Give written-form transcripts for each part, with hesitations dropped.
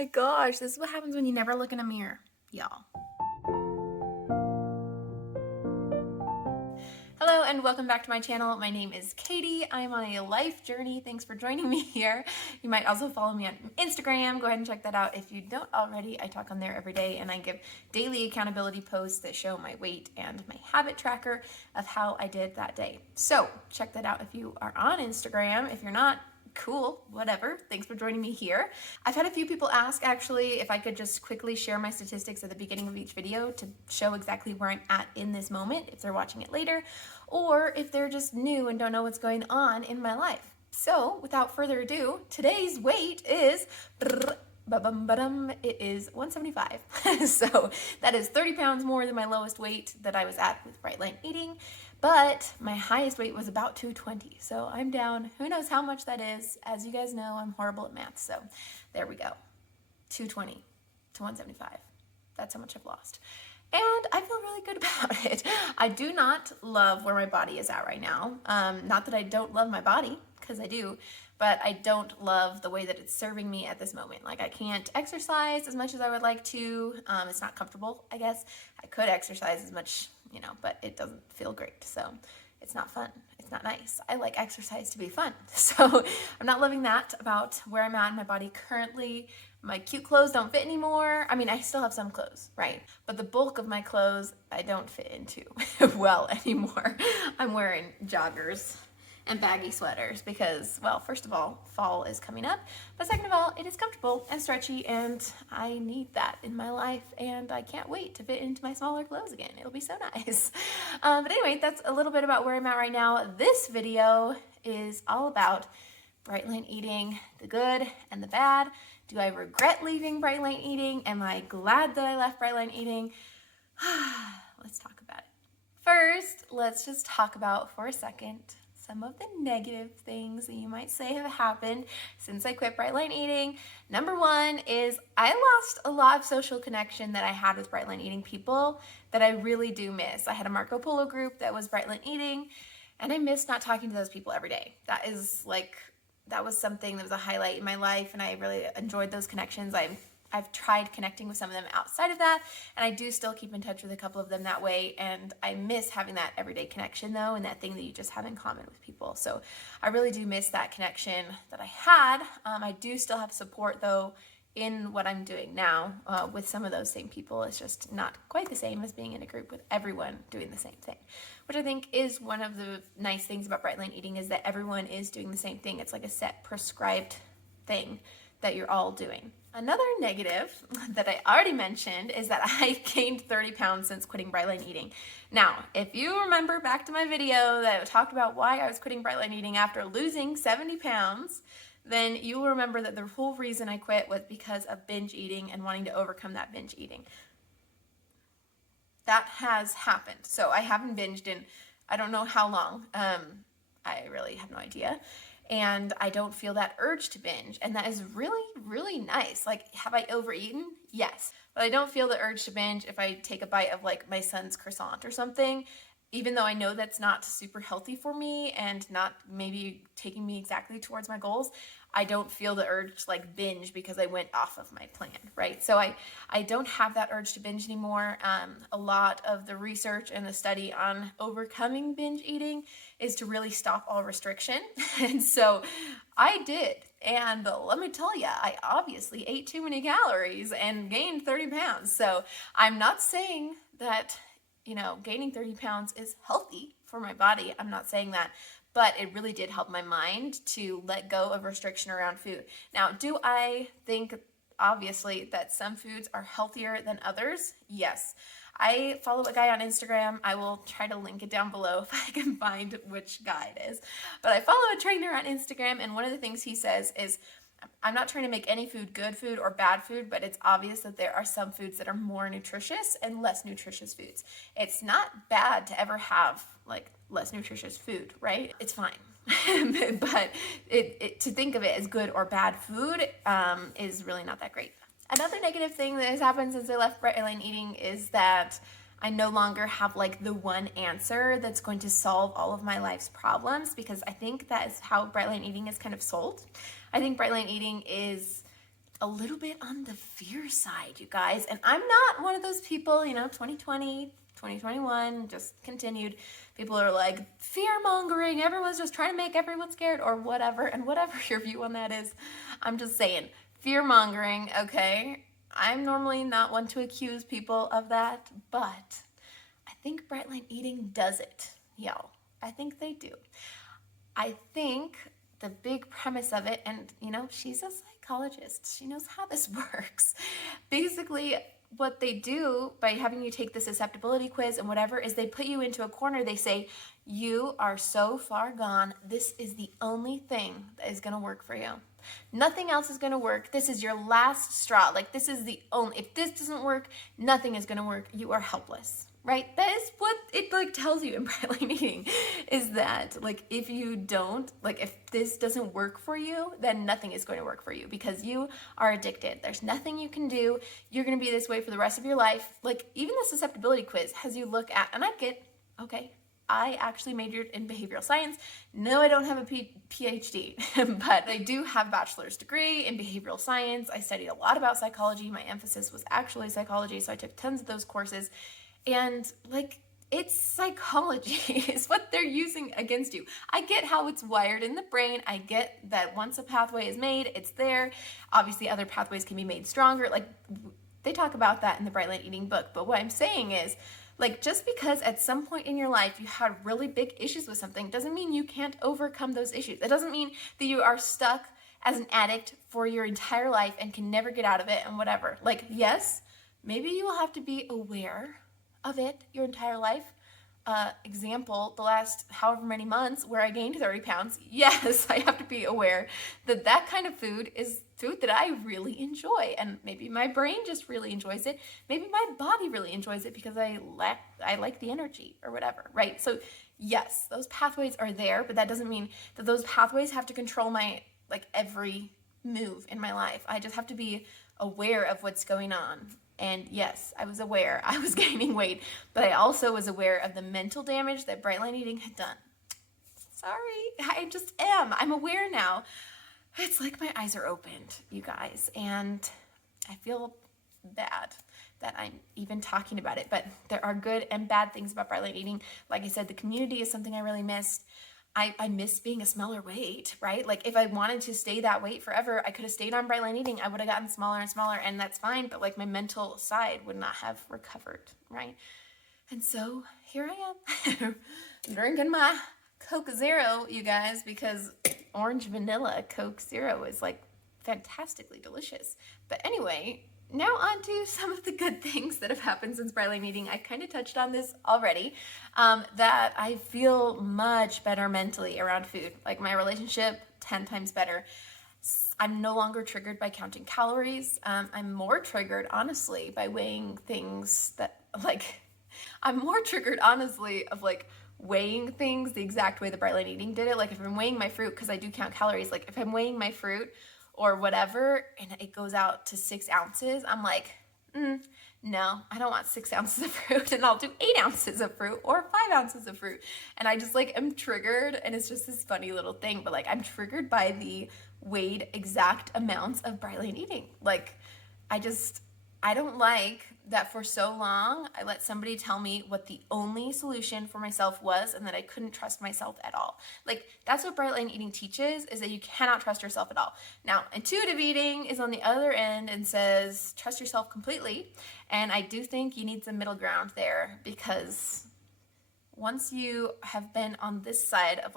my gosh, this is what happens when you never look in a mirror, y'all. Hello and welcome back to my channel. My name is Katie. I'm on a life journey. Thanks for joining me here. You might also follow me on Instagram. Go ahead and check that out if you don't already. I talk on there every day and I give daily accountability posts that show my weight and my habit tracker of how I did that day. So check that out if you are on Instagram. If you're not, cool, whatever. Thanks for joining me here. I've had a few people ask actually if I could just quickly share my statistics at the beginning of each video to show exactly where I'm at in this moment, if they're watching it later, or if they're just new and don't know what's going on in my life. So without further ado, today's weight is it is 175. So that is 30 pounds more than my lowest weight that I was at with Bright Line Eating. But my highest weight was about 220. So I'm down, who knows how much that is. As you guys know, I'm horrible at math. So there we go. 220 to 175. That's how much I've lost. And I feel really good about it. I do not love where my body is at right now. Not that I don't love my body, because I do, but I don't love the way that it's serving me at this moment. Like I can't exercise as much as I would like to. It's not comfortable, I guess. I could exercise as much, but it doesn't feel great. So it's not fun. It's not nice. I like exercise to be fun. So I'm not loving that about where I'm at in my body currently. My cute clothes don't fit anymore. I mean, I still have some clothes, right? But the bulk of my clothes I don't fit into well anymore. I'm wearing joggers and baggy sweaters because, well, first of all, fall is coming up, but second of all, it is comfortable and stretchy and I need that in my life and I can't wait to fit into my smaller clothes again. It'll be so nice. But anyway, that's a little bit about where I'm at right now. This video is all about Bright Line Eating, the good and the bad. Do I regret leaving Bright Line Eating? Am I glad that I left Bright Line Eating? Let's talk about it. First, let's just talk about for a second some of the negative things that you might say have happened since I quit Bright Line Eating. Number one is I lost a lot of social connection that I had with Bright Line Eating people that I really do miss. I had a Marco Polo group that was Bright Line Eating and I miss not talking to those people every day. That was something that was a highlight in my life and I really enjoyed those connections. I've tried connecting with some of them outside of that, and I do still keep in touch with a couple of them that way, and I miss having that everyday connection though, and that thing that you just have in common with people. So I really do miss that connection that I had. I do still have support though in what I'm doing now with some of those same people. It's just not quite the same as being in a group with everyone doing the same thing, which I think is one of the nice things about Bright Line Eating is that everyone is doing the same thing. It's like a set prescribed thing that you're all doing. Another negative that I already mentioned is that I gained 30 pounds since quitting Bright Line Eating. Now, if you remember back to my video that talked about why I was quitting Bright Line Eating after losing 70 pounds, then you will remember that the whole reason I quit was because of binge eating and wanting to overcome that binge eating. That has happened. So I haven't binged in I don't know how long. I really have no idea. And I don't feel that urge to binge. And that is really, really nice. Like, have I overeaten? Yes. But I don't feel the urge to binge if I take a bite of like my son's croissant or something, even though I know that's not super healthy for me and not maybe taking me exactly towards my goals. I don't feel the urge to like binge because I went off of my plan, right? So I don't have that urge to binge anymore. A lot of the research and the study on overcoming binge eating is to really stop all restriction. And so I did. And let me tell you, I obviously ate too many calories and gained 30 pounds. So I'm not saying that, gaining 30 pounds is healthy for my body. I'm not saying that. But it really did help my mind to let go of restriction around food. Now, do I think, obviously, that some foods are healthier than others? Yes. I follow a guy on Instagram. I will try to link it down below if I can find which guy it is. But I follow a trainer on Instagram, and one of the things he says is, I'm not trying to make any food good food or bad food, but it's obvious that there are some foods that are more nutritious and less nutritious foods. It's not bad to ever have like less nutritious food, right? It's fine. But to think of it as good or bad food is really not that great. Another negative thing that has happened since I left Bright Line Eating is that I no longer have like the one answer that's going to solve all of my life's problems, because I think that is how Bright Line Eating is kind of sold. I think Bright Line Eating is a little bit on the fear side, you guys. And I'm not one of those people, 2020, 2021 just continued. People are like, fear mongering, everyone's just trying to make everyone scared or whatever. And whatever your view on that is, I'm just saying, fear mongering, okay? I'm normally not one to accuse people of that, but I think bright line eating does it, y'all. I think they do. I think the big premise of it, and she's a psychologist, she knows how this works. Basically, what they do by having you take the susceptibility quiz and whatever is they put you into a corner. They say, you are so far gone. This is the only thing that is going to work for you. Nothing else is going to work. This is your last straw. Like, this is the only, if this doesn't work, nothing is going to work. You are helpless, right? That is what it tells you in bright line eating, is that if you don't, if this doesn't work for you, then nothing is going to work for you because you are addicted. There's nothing you can do. You're going to be this way for the rest of your life. Even the susceptibility quiz has you look at, and I get, okay, I actually majored in behavioral science. No, I don't have a PhD, but I do have a bachelor's degree in behavioral science. I studied a lot about psychology. My emphasis was actually psychology, so I took tons of those courses. And it's psychology is what they're using against you. I get how it's wired in the brain. I get that once a pathway is made, it's there. Obviously, other pathways can be made stronger. They talk about that in the Bright Line Eating book. But what I'm saying is, just because at some point in your life you had really big issues with something doesn't mean you can't overcome those issues. It doesn't mean that you are stuck as an addict for your entire life and can never get out of it and whatever. Yes, maybe you will have to be aware of it your entire life. Example, the last however many months where I gained 30 pounds, yes, I have to be aware that that kind of food is food that I really enjoy, and maybe my brain just really enjoys it. Maybe my body really enjoys it because I like the energy or whatever, right? So yes, those pathways are there, but that doesn't mean that those pathways have to control my every move in my life. I just have to be aware of what's going on. And yes, I was aware I was gaining weight, but I also was aware of the mental damage that bright line eating had done. Sorry, I just am. I'm aware now. It's like my eyes are opened, you guys, and I feel bad that I'm even talking about it, but there are good and bad things about bright line eating. Like I said, the community is something I really missed. I miss being a smaller weight, right? If I wanted to stay that weight forever, I could have stayed on bright line eating. I would have gotten smaller and smaller, and that's fine. But my mental side would not have recovered, right? And so here I am drinking my Coke Zero, you guys, because orange vanilla Coke Zero is fantastically delicious. But anyway, now on to some of the good things that have happened since bright line eating. I kind of touched on this already, that I feel much better mentally around food. My relationship, 10 times better. I'm no longer triggered by counting calories. I'm more triggered, honestly, by weighing things that, I'm more triggered, honestly, of weighing things the exact way the bright line eating did it. If I'm weighing my fruit, because I do count calories, if I'm weighing my fruit or whatever, and it goes out to 6 ounces, I'm no, I don't want 6 ounces of fruit, and I'll do 8 ounces of fruit or 5 ounces of fruit. And I just am triggered, and it's just this funny little thing, but I'm triggered by the weighed exact amounts of bright line eating. I don't like that for so long I let somebody tell me what the only solution for myself was and that I couldn't trust myself at all. That's what bright line eating teaches, is that you cannot trust yourself at all. Now, intuitive eating is on the other end and says trust yourself completely. And I do think you need some middle ground there, because once you have been on this side of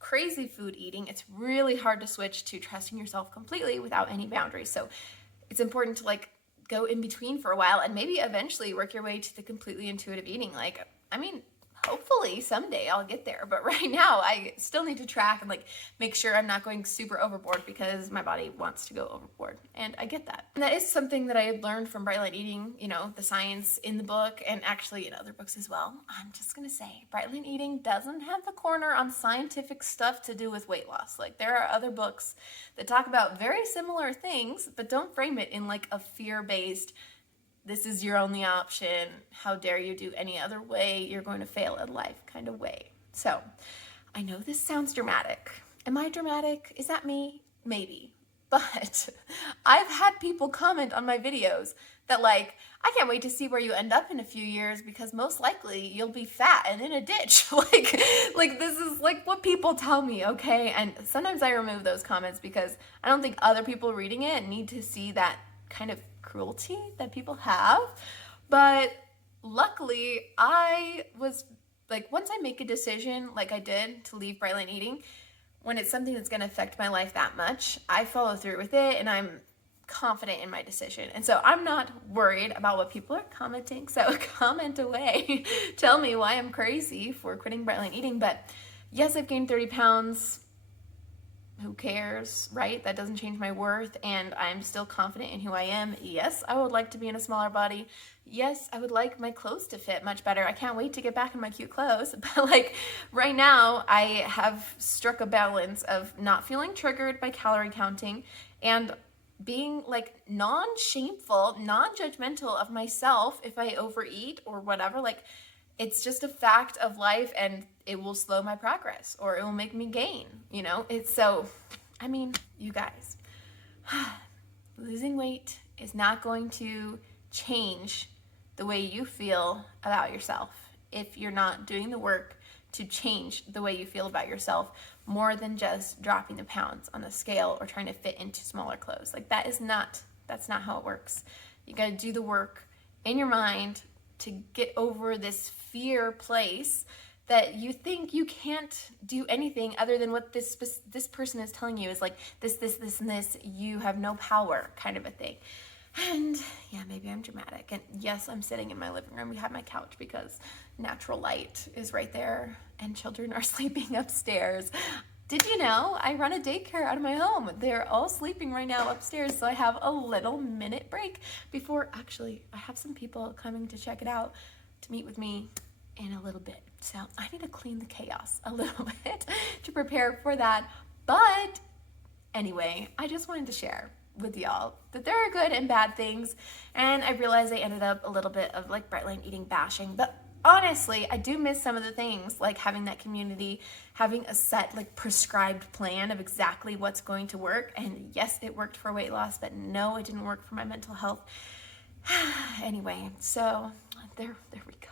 crazy food eating, it's really hard to switch to trusting yourself completely without any boundaries. So it's important to go in between for a while and maybe eventually work your way to the completely intuitive eating. Hopefully someday I'll get there, but right now I still need to track and make sure I'm not going super overboard, because my body wants to go overboard, and I get that. And that is something that I learned from bright line eating, the science in the book and actually in other books as well. I'm just gonna say bright line eating doesn't have the corner on scientific stuff to do with weight loss. There are other books that talk about very similar things, but don't frame it in a fear-based, this is your only option, how dare you do any other way, you're going to fail at life kind of way. So I know this sounds dramatic. Am I dramatic? Is that me? Maybe. But I've had people comment on my videos that like, I can't wait to see where you end up in a few years because most likely you'll be fat and in a ditch. like this is like what people tell me, okay? And sometimes I remove those comments because I don't think other people reading it need to see that kind of cruelty that people have. But luckily, I was like, once I make a decision like I did to leave bright line eating, when it's something that's going to affect my life that much, I follow through with it and I'm confident in my decision. And so I'm not worried about what people are commenting. So comment away. Tell me why I'm crazy for quitting bright line eating. But yes, I've gained 30 pounds. Who cares, right? That doesn't change my worth, and I'm still confident in who I am. Yes, I would like to be in a smaller body. Yes, I would like my clothes to fit much better. I can't wait to get back in my cute clothes. But like right now, I have struck a balance of not feeling triggered by calorie counting and being like non-shameful, non-judgmental of myself if I overeat or whatever. Like, it's just a fact of life and it will slow my progress or it will make me gain, you know? It's so, I mean, you guys, losing weight is not going to change the way you feel about yourself if you're not doing the work to change the way you feel about yourself more than just dropping the pounds on a scale or trying to fit into smaller clothes. Like that's not how it works. You got to do the work in your mind to get over this fear place that you think you can't do anything other than what this person is telling you is like this, and this, you have no power kind of a thing. And yeah, maybe I'm dramatic. And yes, I'm sitting in my living room behind my couch because natural light is right there and children are sleeping upstairs. Did you know I run a daycare out of my home? They're all sleeping right now upstairs, so I have a little minute break before actually I have some people coming to check it out to meet with me in a little bit. So I need to clean the chaos a little bit to prepare for that. But anyway, I just wanted to share with y'all that there are good and bad things, and I realized I ended up a little bit of like bright line eating bashing, but honestly, I do miss some of the things, like having that community, having a set, like prescribed plan of exactly what's going to work. And yes, it worked for weight loss, but no, it didn't work for my mental health. Anyway, so there we go.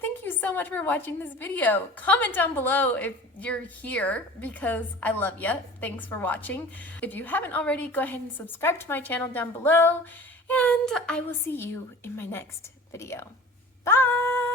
Thank you so much for watching this video. Comment down below if you're here because I love you. Thanks for watching. If you haven't already, go ahead and subscribe to my channel down below, and I will see you in my next video. Bye!